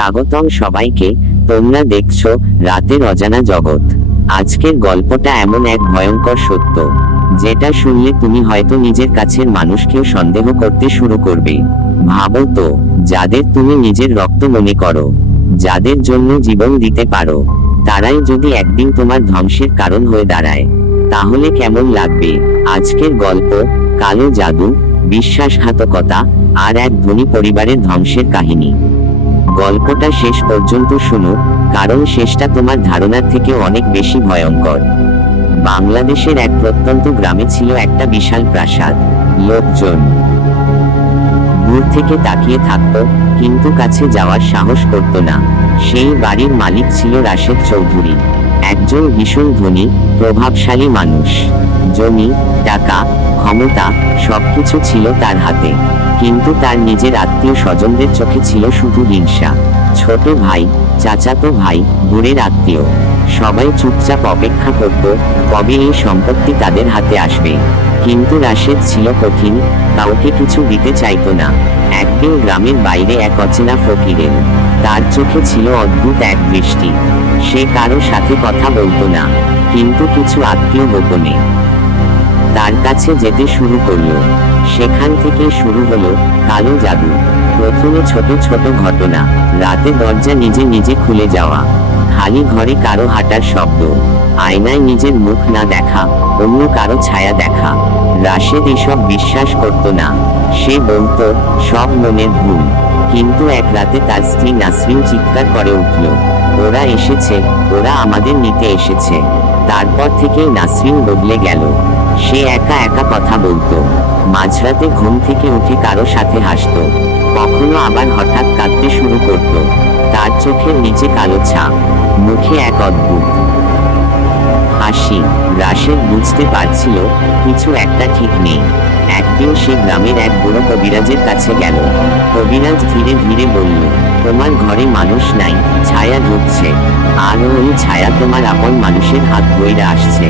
স্বাগতম সবাইকে। তোমরা দেখছো রাতের অজানা জগৎ। আজকের গল্পটা এমন এক ভয়ঙ্কর সত্য যেটা শুনলে তুমি হয়তো নিজের কাছের মানুষকেও সন্দেহ করতে শুরু করবে। ভাবো তো, যাদের তুমি নিজের রক্ত মনে করো, যাদের জন্য জীবন দিতে পারো, তারাই যদি একদিন তোমার ধ্বংসের কারণ হয়ে দাঁড়ায়, তাহলে কেমন লাগবে? আজকের গল্প কালো জাদু, বিশ্বাসঘাতকতা আর এক ধনী পরিবারের ধ্বংসের কাহিনী। গল্পটা শেষ পর্যন্ত শুনো, কারণ শেষটা তোমার ধারণার থেকে অনেক বেশি ভয়ঙ্কর। বাংলাদেশের এক প্রত্যন্ত গ্রামে ছিল একটা বিশাল প্রাসাদ। লোকজন দূর থেকে তাকিয়ে থাকত, কিন্তু কাছে যাওয়ার সাহস করত না। সেই বাড়ির মালিক ছিল রাশেদ চৌধুরী, একজন ভীষণ ধনী প্রভাবশালী মানুষ। জমি, টাকা, ক্ষমতা সবকিছু ছিল তার হাতে, কিন্তু তার নিজের আত্মীয় স্বজনদের চোখে ছিল শুধু হিংসা। ছোট ভাই, চাচাতো ভাই, দূরের আত্মীয় সবাই চুপচাপ অপেক্ষা করত কবে এই সম্পত্তি তাদের হাতে আসবে। কিন্তু রাশেদ ছিল কঠিন, কাউকে কিছু দিতে চাইতো না। একদিন গ্রামের বাইরে এক অচেনা ফকির এল। তার চোখে ছিল অদ্ভুত এক দৃষ্টি। সে কারো সাথে কথা বলতো না, কিন্তু কিছু আত্মীয় গোপনে তার কাছে যেতে শুরু করলো। সেখান থেকে শুরু হলো কালো জাদু। প্রথমে ছোট ছোট ঘটনা, রাতে দরজা নিজে নিজে খুলে যাওয়া, খালি ঘরে কারো হাঁটার শব্দ, আয়নায় নিজের মুখ না দেখা, অন্য কারো ছায়া দেখা। রাশেদ এসব বিশ্বাস করত না। সে বলতো সব মনের ভুল। কিন্তু এক রাতে তার স্ত্রী নাসরিন চিৎকার করে উঠল, ওরা এসেছে, ওরা আমাদের নিতে এসেছে। তারপর থেকেই নাসরিন বদলে গেল। সে একা একা কথা বলতো, মাঝরাতে ঘুম থেকে উঠে কারো সাথে হাসতো, কখনো আবার হঠাৎ কাঁদতে শুরু করত। তার চোখের নিচে কালো ছাপ, মুখে এক অদ্ভুত হাসি। রাশেদ বুঝতে পারছিল কিছু একটা ঠিক নেই। একদিন সে গ্রামের এক বুড়ো কবিরাজের কাছে গেল। কবিরাজ ধীরে ধীরে বলল, তোমার ঘরে মানুষ নাই, ছায়া ঢুকছে, আর ওই ছায়া তোমার আপন মানুষের হাত বইরা আসছে।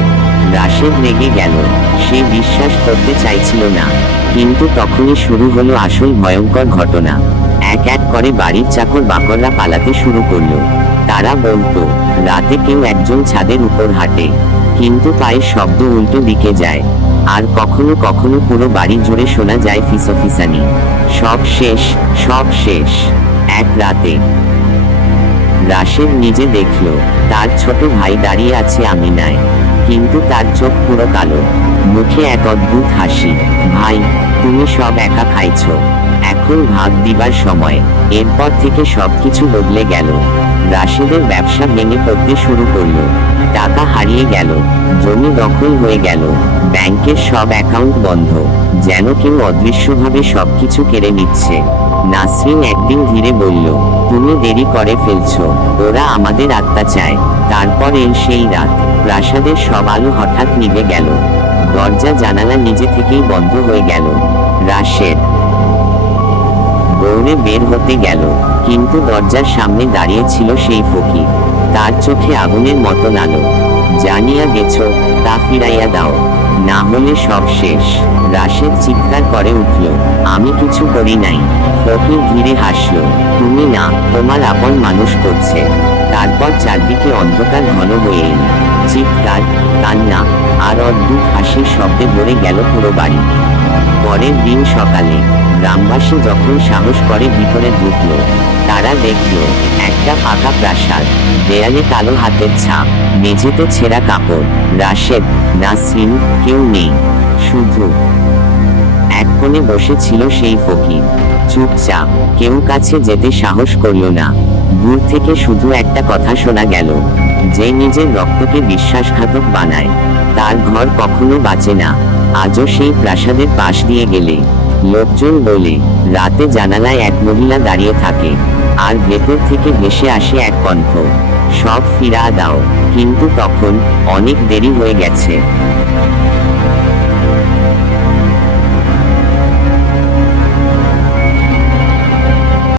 রাশেদ রেগে গেল। সে বিশ্বাস করতে চাইছিল না, কিন্তু তখনই শুরু হলো আসল ভয়ঙ্কর ঘটনা। এক এক করে বাড়ির চাকর বাকররা পালাতে শুরু করলো। তারা বলতো রাতে কেউ একজন ছাদের উপর হাঁটে, কিন্তু পায়ের শব্দ উল্টো দিকে যায়। আর কখনো কখনো পুরো বাড়ি জুড়ে শোনা যায় ফিসফিসানি। সব শেষ, সব শেষ। এক রাতে রাশেদ নিজে দেখল তার ছোট ভাই দাঁড়িয়ে আছে আঙিনায়, কিন্তু তার চোখ পুরো কালো, মুখে এক অদ্ভুত হাসি। ভাই, তুমি সব একা খাইছো, এখন ভাগ দিবার সময়। এরপর থেকে সবকিছু বদলে গেল। রাশেদের ব্যবসা ভেঙে পড়তে শুরু করলো। টাকা হারিয়ে গেল, জমি দখল হয়ে গেল, ব্যাংকের সব অ্যাকাউন্ট বন্ধ, যেন কেউ অদৃশ্যভাবে সবকিছু কেড়ে নিচ্ছে। নাসরিন একদিন ধীরে বলল, তুমি দেরি করে ফেলছো, ওরা আমাদের আত্মা চায়। তারপর এল সেই রাত। প্রাসাদের সব আলো হঠাৎ নিভে গেল, দরজা জানালা নিজে থেকেই বন্ধ হয়ে গেল। রাশেদ দৌড়ে বের হতে গেল, কিন্তু দরজার সামনে দাঁড়িয়ে ছিল সেই ফকির। তার চোখে আগুনের মতন আলো। জানিয়া গেছো, তা ফিরাইয়া দাও, না হলে সব শেষ। রাশেদ চিৎকার করে উঠল, আমি কিছু করি নাই। ফকির ধীরে হাসল, তুমি না, তোমার আপন মানুষ করছে। তারপর চারদিকে অন্ধকার ঘন হয়ে এল। চিৎকার, কান্না আর অদ্ভুত হাসির শব্দে ভরে গেল পুরো বাড়ি। পরের দিন সকালে গ্রামবাসী যখন সাহস করে ভিতরে ঢুকলো, তারা দেখল একটা ফাঁকা প্রাসাদ, দেয়ালে কালো হাতের ছাপ, মেঝেতে ছেঁড়া কাপড়। রাশেদ, নাসরিন, কেউ নেই, শুধু এক কোণে বসে ছিল সেই ফকির, চুপচাপ। কেউ কাছে যেতে সাহস করল না। দূর থেকে শুধু একটা কথা শোনা গেল, যে নিজের রক্তকে বিশ্বাসঘাতক বানায়, তার ঘর কখনো বাঁচে না। আজও সেই প্রাসাদের পাশ দিয়ে গেলে লোকজন বলে, রাতে জানালায় এক মহিলা দাঁড়িয়ে থাকে, আর ভেতর থেকে ভেসে আসে এক কণ্ঠ, সব ফিরা দাও। কিন্তু তখন অনেক দেরি হয়ে গেছে।